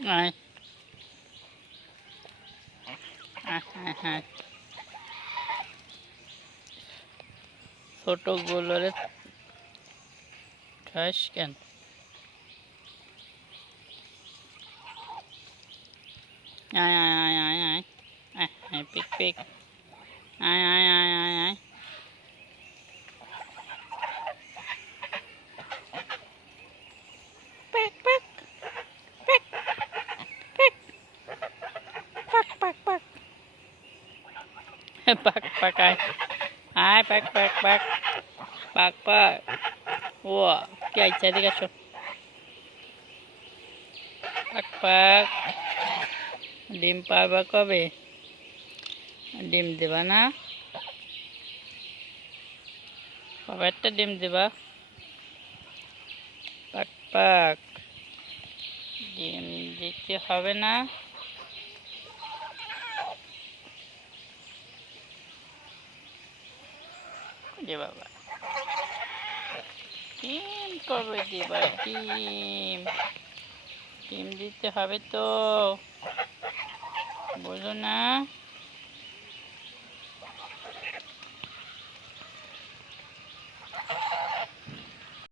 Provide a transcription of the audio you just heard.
আয় আয় আয় আয় ছোটগুলোরে ঠাস কেন? আয় আয় আয় আয় আয় আয় আয় পিক পিক আয় আয় আয় আয় আয় পাক পাক পাক পাক পাক পাক পাক পাক পাক আয় আয় পাক পাক পাক পাক পাক ও কি আইছে এদিকে আসো পাক পাক ডিম পারবা কবে? ডিম দেবা না? কবে একটা ডিম দেবা? পাক পাক ডিম দিতে হবে না? দে বাবা ডিম কবে দেবা? ডিম ডিম দিতে হবে তো, বলো না?